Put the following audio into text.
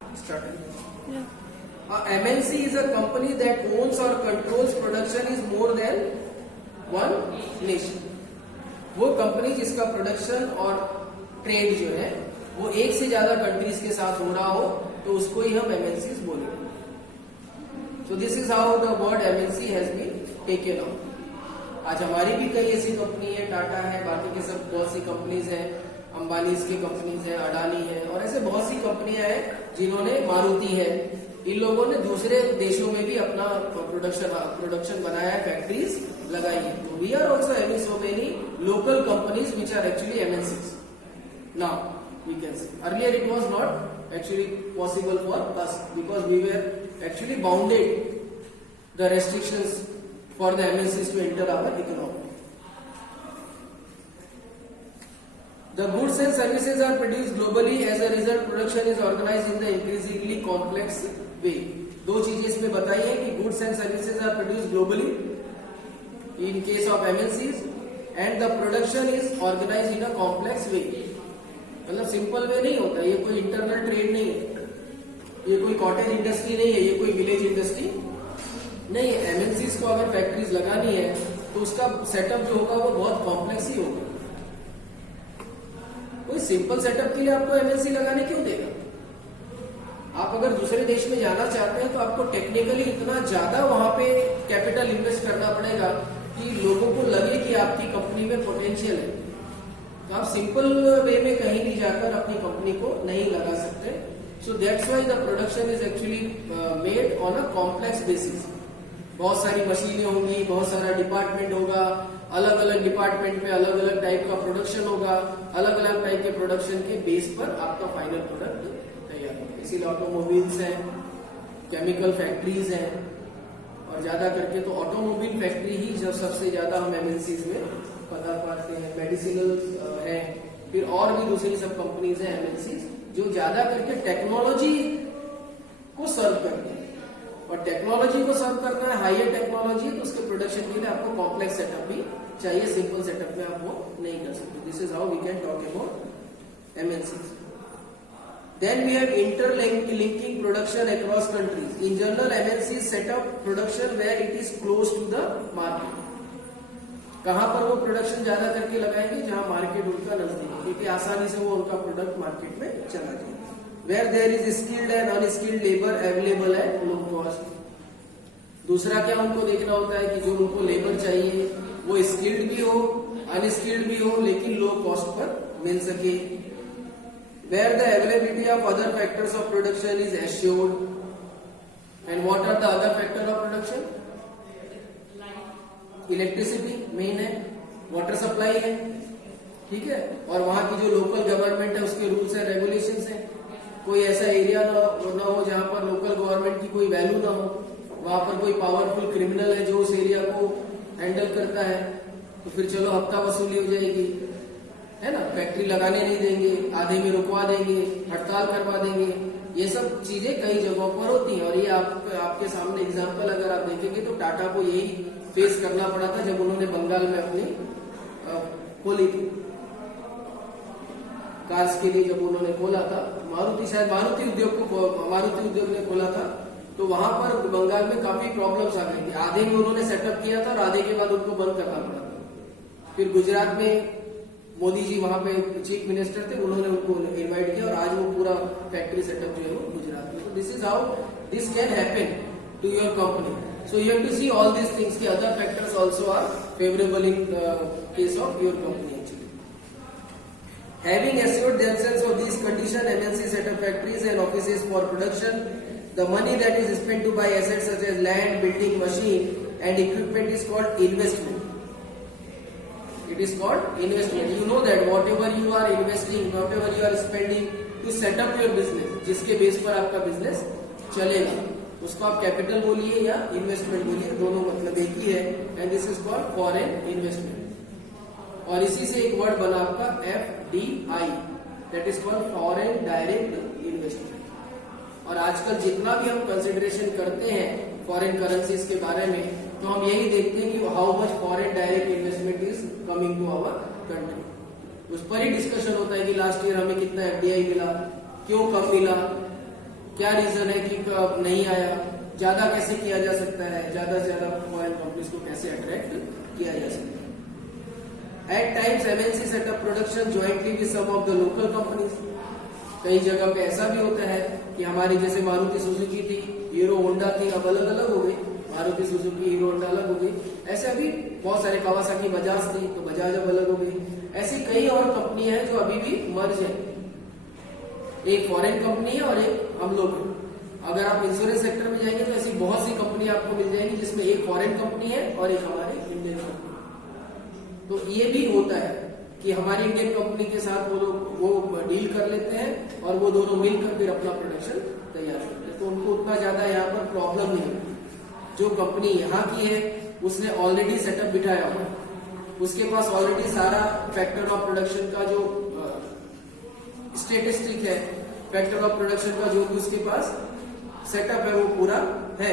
Started. Yeah. MNC is a company that owns or controls production is more than one nation. वो company जिसका production और trade जो है वो एक से ज्यादा कंट्रीज के साथ हो रहा हो तो उसको ही हम एमएनसी बोलेंगे. So this is how the word MNC has been taken out. आज हमारी भी कई ऐसी कंपनी है, टाटा है, बाकी के सब बहुत सी कंपनीज हैं, अंबानी की कंपनीज है, अडानी है और ऐसे बहुत सी कंपनियां हैं जिन्होंने, मारुति है, इन लोगों ने दूसरे देशों में भी अपना प्रोडक्शन बनाया है, फैक्ट्रीज लगाई है. तो we are also having so many local companies which are actually MNCs. Now we can see earlier it was not actually possible for us because we were actually bounded the restrictions for the MNCs to enter our economy. The goods and services are produced globally. As a result, production is organized in the increasingly complex way. दो चीजें इसमें बताई है कि goods and services are produced globally in case of MNCs and the production is organized in a complex way. मतलब simple way नहीं होता, ये कोई इंटरनल ट्रेड नहीं है, ये कोई कॉटेज इंडस्ट्री नहीं है, ये कोई विलेज इंडस्ट्री नहीं है. MNCs को अगर फैक्ट्रीज लगानी है तो उसका सेटअप जो होगा वो बहुत कॉम्प्लेक्स ही होगा. कोई सिंपल सेटअप के लिए आपको एमएनसी लगाने क्यों देगा? आप अगर दूसरे देश में जाना चाहते हैं तो आपको टेक्निकली इतना ज्यादा वहां पे कैपिटल इन्वेस्ट करना पड़ेगा कि लोगों को लगे कि आपकी कंपनी में पोटेंशियल है. तो आप सिंपल वे में कहीं भी जाकर अपनी कंपनी को नहीं लगा सकते. So that's why the production is actually made on a complex basis. बहुत सारी मशीनें होंगी, बहुत सारा डिपार्टमेंट होगा, अलग अलग डिपार्टमेंट में अलग अलग टाइप का प्रोडक्शन होगा, अलग अलग टाइप के प्रोडक्शन के बेस पर आपका फाइनल प्रोडक्ट तैयार होगा. इसीलिए ऑटोमोबाइल्स हैं, केमिकल फैक्ट्रीज हैं और ज्यादा करके तो ऑटोमोबाइल फैक्ट्री ही जब सबसे ज्यादा हम एमएनसीज में पता पाते हैं. मेडिसिनल है, फिर और भी दूसरी सब कंपनीज हैं एमएनसीज जो ज्यादा करके टेक्नोलॉजी को सर्व करती है. और टेक्नोलॉजी को सर्व करना है, हायर टेक्नोलॉजी, तो उसके प्रोडक्शन के लिए आपको कॉम्प्लेक्स सेटअप भी चाहिए. सिंपल सेटअप में आप वो नहीं कर सकते. This is how we can talk about MNCs. Then we have interlinking production across countries. In general MNCs set up production where it is close to the market. कहां पर वो प्रोडक्शन ज्यादा करके लगाएंगे? जहां मार्केट उनका नजदीक है, क्योंकि आसानी से वो उनका प्रोडक्ट मार्केट में चला जाएगा. Where there is skilled and unskilled labor available at low cost. दूसरा क्या उनको देखना होता है कि जो उनको लेबर चाहिए वो स्किल्ड भी हो, अनस्किल्ड भी हो, लेकिन लो कॉस्ट पर मिल सके. Where the availability of other factors of production is assured. And what are the other factor of production? Electricity main है, वाटर सप्लाई है, ठीक है, और वहां की जो लोकल गवर्नमेंट है उसके रूल्स एंड रेगुलेशंस हैं. कोई ऐसा एरिया ना हो जहां पर लोकल गवर्नमेंट की कोई वैल्यू ना हो, वहां पर कोई पावरफुल क्रिमिनल है जो उस एरिया को हैंडल करता है, तो फिर चलो हफ्ता वसूली हो जाएगी, है ना, फैक्ट्री लगाने नहीं देंगे, आधे में रुकवा देंगे, हड़ताल करवा देंगे. ये सब चीजें कई जगहों पर होती हैं. और ये आपके सामने एग्जाम्पल अगर आप देखेंगे तो टाटा को यही फेस करना पड़ा था जब उन्होंने बंगाल में अपनी खोली थी कार्स के लिए. जब उन्होंने खोला था, मारुति उद्योग ने खोला था, तो वहां पर बंगाल में काफी प्रॉब्लम्स आ गई थी. आधे में उन्होंने सेटअप किया था और आधे के बाद उनको बंद करना पड़ा था. फिर गुजरात में मोदी जी वहां पे चीफ मिनिस्टर थे, उन्होंने उनको इनवाइट किया और आज वो पूरा फैक्ट्री सेटअप जो है वो गुजरात में. तो this is how this can happen to your company. So you have to see all this things की other factors also are favourable in case of your company. Having assured themselves of these conditions, MNC set up factories and offices for production. The money that is spent to buy assets such as land, building, machine and equipment is called investment. It is called investment. You know that whatever you are investing, whatever you are spending to set up your business, जिसके base पर आपका business चलेगा, उसको आप capital बोलिए या investment बोलिए, दोनों मतलब एक ही है. And this is called foreign investment. और इसी से एक वर्ड बना आपका FDI, that is called foreign direct investment. और आजकल जितना भी हम कंसिडरेशन करते हैं फॉरेन करेंसीज के बारे में, तो हम यही देखते हैं कि how much foreign direct investment is coming to our country. उस पर ही डिस्कशन होता है कि लास्ट ईयर हमें कितना FDI मिला, क्यों कम मिला, क्या रीजन है कि नहीं आया, ज्यादा कैसे किया जा सकता है, ज्यादा से ज्यादा फॉरेन कंपनीज को कैसे अट्रैक्ट किया जा सकता है। At times MNC set up production jointly with some of the local companies. कई जगह पे ऐसा भी होता है कि हमारी जैसे मारुति सुजुकी थी, हीरो होंडा थी, अब अलग अलग हो गई, मारुति सुजुकी हीरो होंडा अलग हो गई। ऐसे अभी बहुत सारे, कावासाकी बजाज थी तो बजाज अब अलग हो गई। ऐसी कई और कंपनी है जो अभी भी मर्ज है, एक फॉरेन कंपनी है और एक हम लोग हैं। अगर आप इंश्योरेंस सेक्टर में जाएंगे तो ऐसी बहुत सी कंपनी आपको मिल जाएगी जिसमें एक फॉरेन कंपनी है और एक हमारे इंडियन कंपनी। तो ये भी होता है कि हमारी इंडियन कंपनी के साथ वो लोग वो डील कर लेते हैं और वो दोनों मिलकर फिर अपना प्रोडक्शन तैयार करते हैं, तो उनको उतना ज्यादा यहाँ पर प्रॉब्लम नहीं होती। जो कंपनी यहाँ की है उसने ऑलरेडी सेटअप बिठाया हुआ है, उसके पास ऑलरेडी सारा फैक्टर ऑफ प्रोडक्शन का जो स्टेटिस्टिक है, फैक्टर ऑफ प्रोडक्शन का जो भी उसके पास सेटअप है वो पूरा है।